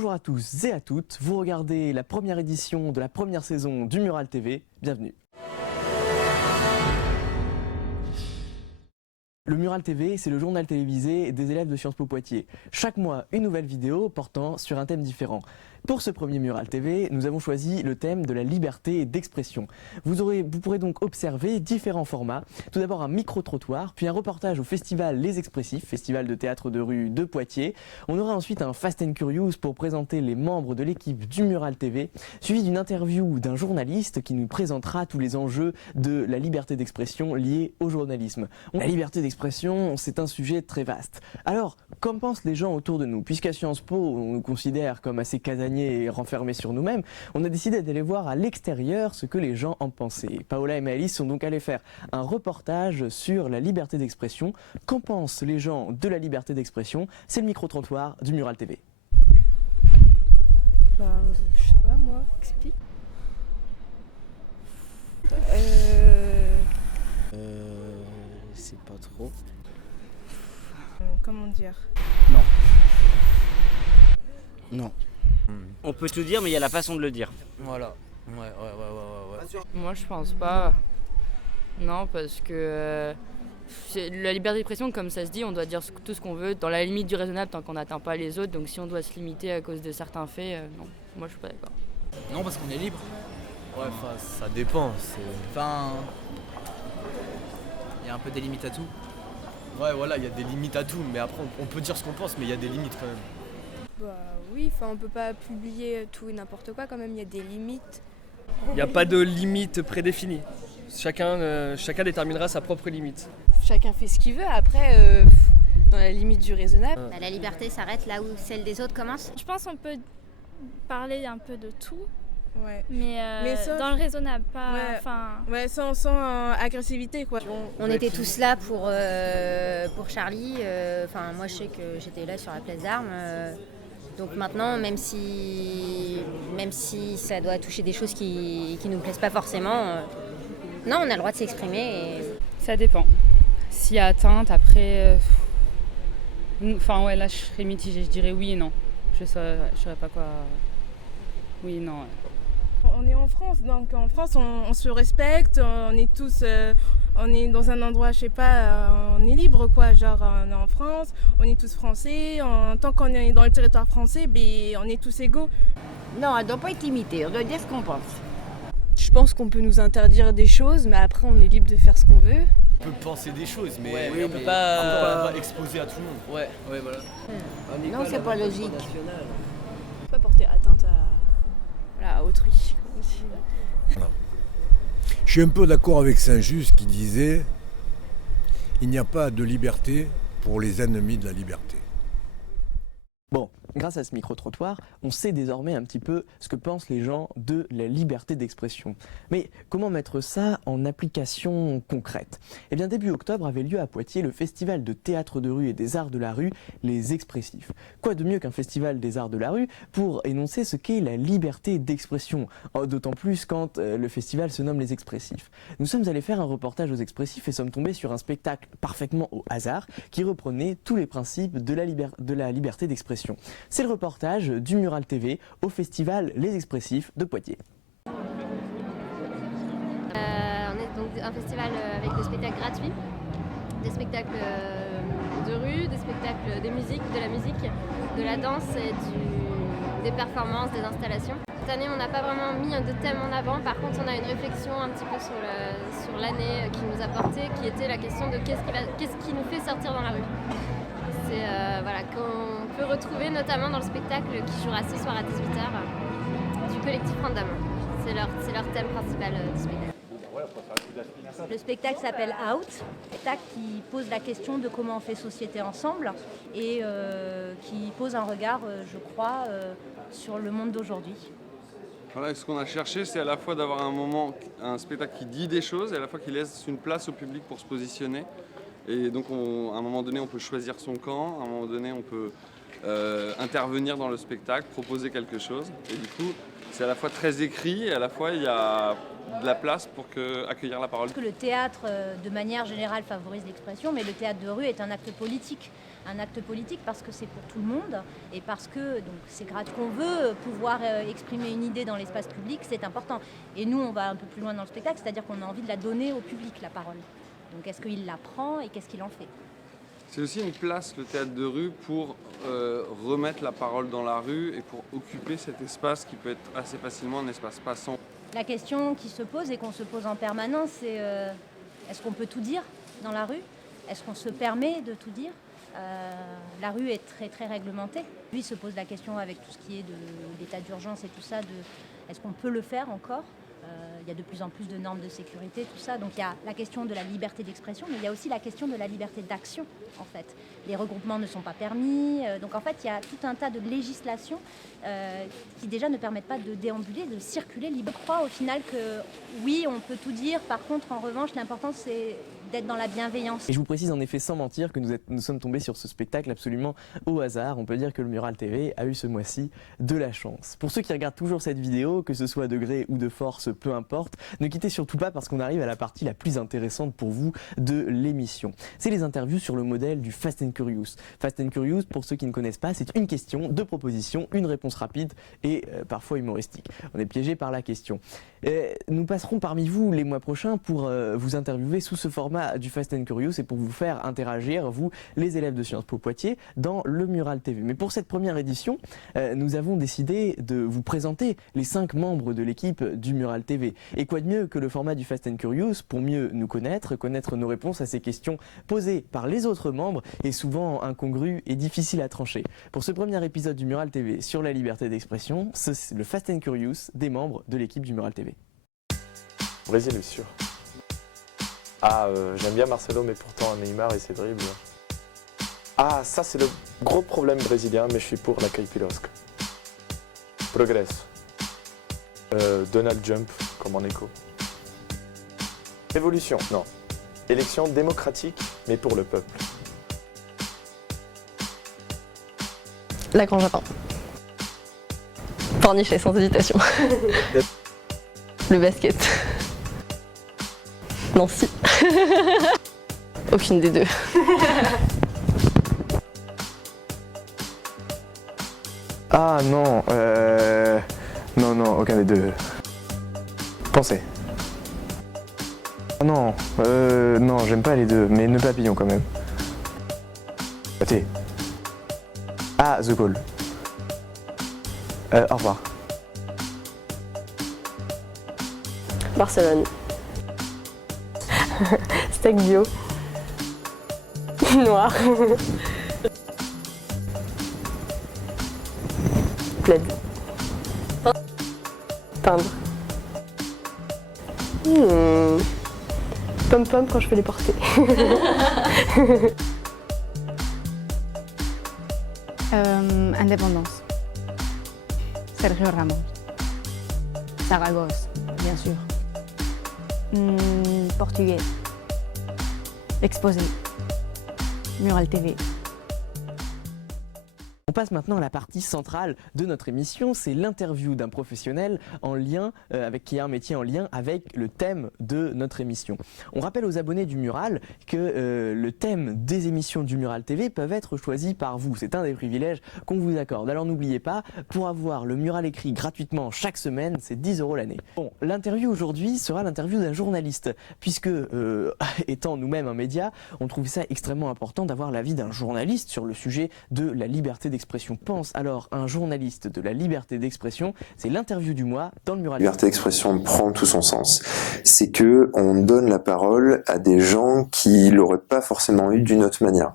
Bonjour à tous et à toutes, vous regardez la première édition de la première saison du Mural TV, bienvenue. Le Mural TV, c'est le journal télévisé des élèves de Sciences Po Poitiers. Chaque mois, une nouvelle vidéo portant sur un thème différent. Pour ce premier Mural TV, nous avons choisi le thème de la liberté d'expression. Vous pourrez donc observer différents formats. Tout d'abord un micro-trottoir, puis un reportage au festival Les Expressifs, festival de théâtre de rue de Poitiers. On aura ensuite un Fast and Curious pour présenter les membres de l'équipe du Mural TV, suivi d'une interview d'un journaliste qui nous présentera tous les enjeux de la liberté d'expression liés au journalisme. La liberté d'expression, c'est un sujet très vaste. Alors, qu'en pensent les gens autour de nous? Puisqu'à Sciences Po, on nous considère comme assez casaniers et renfermés sur nous-mêmes, on a décidé d'aller voir à l'extérieur ce que les gens en pensaient. Paola et Maëlys sont donc allés faire un reportage sur la liberté d'expression. Qu'en pensent les gens de la liberté d'expression? C'est le micro-trottoir du Mural TV. Je sais pas moi, explique. C'est pas trop. Comment dire? Non. On peut tout dire, mais il y a la façon de le dire. Voilà. Ouais. Moi, je pense pas. Non, parce que la liberté d'expression, comme ça se dit, on doit dire tout ce qu'on veut dans la limite du raisonnable tant qu'on n'atteint pas les autres. Donc si on doit se limiter à cause de certains faits, non. Moi, je suis pas d'accord. Non, parce qu'on est libre. Ouais, enfin, ça dépend. Enfin, il y a un peu des limites à tout. Ouais, voilà, il y a des limites à tout, mais après, on peut dire ce qu'on pense, mais il y a des limites quand même. Oui, on peut pas publier tout et n'importe quoi quand même, il y a des limites. Il n'y a pas de limite prédéfinie. Chacun déterminera sa propre limite. Chacun fait ce qu'il veut, après, dans la limite du raisonnable. La liberté s'arrête là où celle des autres commence. Je pense qu'on peut parler un peu de tout, Ouais. mais dans le raisonnable, pas. Ouais, sans agressivité quoi. On était tous là pour Charlie. Enfin, moi je sais que j'étais là sur la place d'Armes. Donc maintenant, même si ça doit toucher des choses qui nous plaisent pas forcément, non, on a le droit de s'exprimer. Ça dépend. S'il y a atteinte, après. Enfin, ouais, là, je serais mitigée. Je dirais oui et non. Je saurais pas quoi. Oui et non. Ouais. On est en France, donc en France on se respecte, on est tous, on est dans un endroit, je sais pas, on est libre quoi, genre on est en France, on est tous français, tant qu'on est dans le territoire français, on est tous égaux. Non, elle ne doit pas être limitée, on doit dire ce qu'on pense. Je pense qu'on peut nous interdire des choses, mais après on est libre de faire ce qu'on veut. On peut penser des choses, mais Ouais, on peut pas exposer à tout le monde. Ouais, voilà. Non, c'est pas logique. Pas porter atteinte à autrui. Voilà. Je suis un peu d'accord avec Saint-Just qui disait « Il n'y a pas de liberté pour les ennemis de la liberté ». Bon, grâce à ce micro-trottoir, on sait désormais un petit peu ce que pensent les gens de la liberté d'expression. Mais comment mettre ça en application concrète? Eh bien, début octobre avait lieu à Poitiers le festival de théâtre de rue et des arts de la rue, Les Expressifs. Quoi de mieux qu'un festival des arts de la rue pour énoncer ce qu'est la liberté d'expression, d'autant plus quand le festival se nomme Les Expressifs. Nous sommes allés faire un reportage aux Expressifs et sommes tombés sur un spectacle parfaitement au hasard qui reprenait tous les principes de la liberté d'expression. C'est le reportage du Mural TV au festival Les Expressifs de Poitiers. On est donc un festival avec des spectacles gratuits, des spectacles de rue, des spectacles de musique, de la musique, de la danse et des performances, des installations. Cette année, on n'a pas vraiment mis de thème en avant. Par contre, on a une réflexion un petit peu sur l'année qui nous a porté, qui était la question de qu'est-ce qui nous fait sortir dans la rue. C'est qu'on peut retrouver notamment dans le spectacle qui jouera ce soir à 18h du collectif Random. C'est leur thème principal du spectacle. Le spectacle s'appelle Out, spectacle qui pose la question de comment on fait société ensemble et qui pose un regard, je crois, sur le monde d'aujourd'hui. Voilà, ce qu'on a cherché, c'est à la fois d'avoir un spectacle qui dit des choses et à la fois qui laisse une place au public pour se positionner. Et donc à un moment donné, on peut choisir son camp, à un moment donné, on peut intervenir dans le spectacle, proposer quelque chose. Et du coup, c'est à la fois très écrit et à la fois il y a de la place pour accueillir la parole. Le théâtre, de manière générale, favorise l'expression, mais le théâtre de rue est un acte politique un acte politique parce que c'est pour tout le monde et parce que c'est gratuit qu'on veut pouvoir exprimer une idée dans l'espace public, c'est important. Et nous, on va un peu plus loin dans le spectacle, c'est-à-dire qu'on a envie de la donner au public, la parole. Donc est-ce qu'il la prend et qu'est-ce qu'il en fait? C'est aussi une place, le théâtre de rue, pour remettre la parole dans la rue et pour occuper cet espace qui peut être assez facilement un espace passant. La question qui se pose et qu'on se pose en permanence, c'est est-ce qu'on peut tout dire dans la rue? Est-ce qu'on se permet de tout dire? La rue est très très réglementée. Lui se pose la question avec tout ce qui est de l'état d'urgence et tout ça, est-ce qu'on peut le faire encore? Il y a de plus en plus de normes de sécurité, tout ça. Donc il y a la question de la liberté d'expression, mais il y a aussi la question de la liberté d'action, en fait. Les regroupements ne sont pas permis. Donc en fait, il y a tout un tas de législations qui déjà ne permettent pas de déambuler, de circuler libre. Je crois au final que oui, on peut tout dire. Par contre, en revanche, l'important c'est d'être dans la bienveillance. Et je vous précise en effet sans mentir que nous sommes tombés sur ce spectacle absolument au hasard. On peut dire que le Mural TV a eu ce mois-ci de la chance. Pour ceux qui regardent toujours cette vidéo, que ce soit de gré ou de force, peu importe, ne quittez surtout pas parce qu'on arrive à la partie la plus intéressante pour vous de l'émission. C'est les interviews sur le modèle du Fast and Curious. Fast and Curious, pour ceux qui ne connaissent pas, c'est une question, deux propositions, une réponse rapide et parfois humoristique. On est piégé par la question. Nous passerons parmi vous les mois prochains pour vous interviewer sous ce format du Fast and Curious et pour vous faire interagir, vous, les élèves de Sciences Po Poitiers, dans le Mural TV. Mais pour cette première édition, nous avons décidé de vous présenter les 5 membres de l'équipe du Mural TV. Et quoi de mieux que le format du Fast and Curious pour mieux nous connaître nos réponses à ces questions posées par les autres membres et souvent incongrues et difficiles à trancher. Pour ce premier épisode du Mural TV sur la liberté d'expression, c'est le Fast and Curious des membres de l'équipe du Mural TV. Brésil, bien sûr. J'aime bien Marcelo, mais pourtant Neymar et ses dribbles. Ça c'est le gros problème brésilien, mais je suis pour la Caipirosca. Progresso. Donald Jump, comme en écho. Révolution, non. Élection démocratique, mais pour le peuple. La Grand Japon. Pornichet, sans hésitation. Le basket. Nancy. Aucune des deux. Non, non, aucun des deux. Pensez. Non, j'aime pas les deux, mais Nœud Papillon quand même. Attends. The Call. Au revoir. Barcelone. Steak bio. Noir. Plaid. Peindre. Pom-pom quand je fais les portées. Indépendance. Sergio Ramos. Saragosse, bien sûr. Portugais. Exposé. Mural TV. On passe maintenant à la partie centrale de notre émission, c'est l'interview d'un professionnel en lien qui a un métier en lien avec le thème de notre émission. On rappelle aux abonnés du Mural que le thème des émissions du Mural TV peuvent être choisis par vous. C'est un des privilèges qu'on vous accorde. Alors n'oubliez pas, pour avoir le Mural écrit gratuitement chaque semaine, c'est 10 € l'année. Bon, l'interview aujourd'hui sera l'interview d'un journaliste, puisque étant nous-mêmes un média, on trouve ça extrêmement important d'avoir l'avis d'un journaliste sur le sujet de la liberté d'expression. Pense alors un journaliste de la liberté d'expression, c'est l'interview du mois dans le Mural. La liberté d'expression prend tout son sens. C'est que on donne la parole à des gens qui l'auraient pas forcément eu d'une autre manière.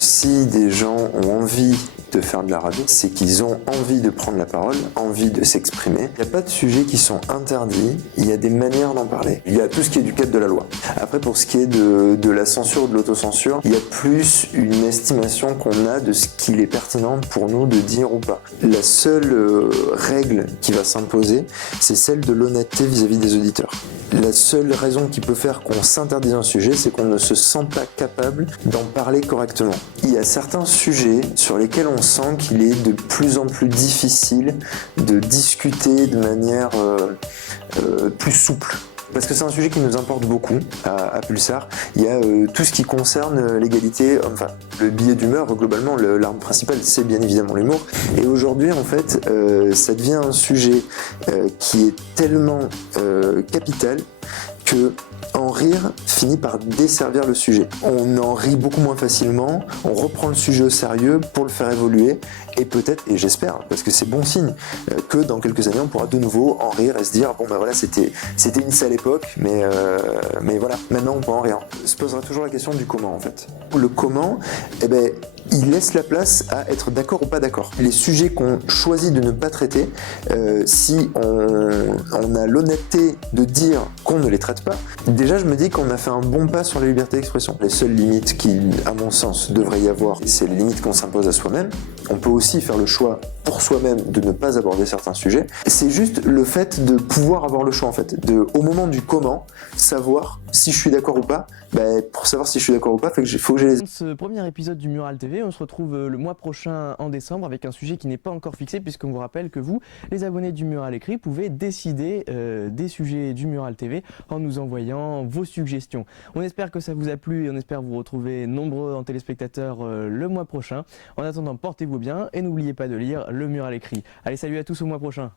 Si des gens ont envie de faire de la radio, c'est qu'ils ont envie de prendre la parole, envie de s'exprimer. Il n'y a pas de sujets qui sont interdits, il y a des manières d'en parler. Il y a tout ce qui est du cadre de la loi. Après, pour ce qui est de la censure ou de l'autocensure, il y a plus une estimation qu'on a de ce qu'il est pertinent pour nous de dire ou pas. La seule règle qui va s'imposer, c'est celle de l'honnêteté vis-à-vis des auditeurs. La seule raison qui peut faire qu'on s'interdise un sujet, c'est qu'on ne se sent pas capable d'en parler correctement. Il y a certains sujets sur lesquels on sent qu'il est de plus en plus difficile de discuter de manière plus souple. Parce que c'est un sujet qui nous importe beaucoup à Pulsar. Il y a tout ce qui concerne l'égalité, enfin le biais d'humeur, globalement l'arme principale c'est bien évidemment l'humour. Et aujourd'hui en fait ça devient un sujet qui est tellement capital que en rire finit par desservir le sujet. On en rit beaucoup moins facilement, on reprend le sujet au sérieux pour le faire évoluer et peut-être, et j'espère, parce que c'est bon signe, que dans quelques années on pourra de nouveau en rire et se dire bon ben voilà c'était une sale époque mais voilà, maintenant on peut en rire. Se posera toujours la question du comment en fait. Le comment, eh ben il laisse la place à être d'accord ou pas d'accord. Les sujets qu'on choisit de ne pas traiter, si on a l'honnêteté de dire qu'on ne les traite pas, déjà je me dis qu'on a fait un bon pas sur la liberté d'expression. Les seules limites qui, à mon sens, devraient y avoir, c'est les limites qu'on s'impose à soi-même. On peut aussi faire le choix pour soi-même de ne pas aborder certains sujets. C'est juste le fait de pouvoir avoir le choix en fait, au moment du comment, savoir si je suis d'accord ou pas. Pour savoir si je suis d'accord ou pas, faut que j'ai les... Ce premier épisode du Mural TV, on se retrouve le mois prochain en décembre avec un sujet qui n'est pas encore fixé puisqu'on vous rappelle que vous, les abonnés du Mural Écrit, pouvez décider des sujets du Mural TV en nous envoyant vos suggestions. On espère que ça vous a plu et on espère vous retrouver nombreux en téléspectateurs le mois prochain. En attendant, portez-vous bien et n'oubliez pas de lire le Mural Écrit. Allez, salut à tous, au mois prochain.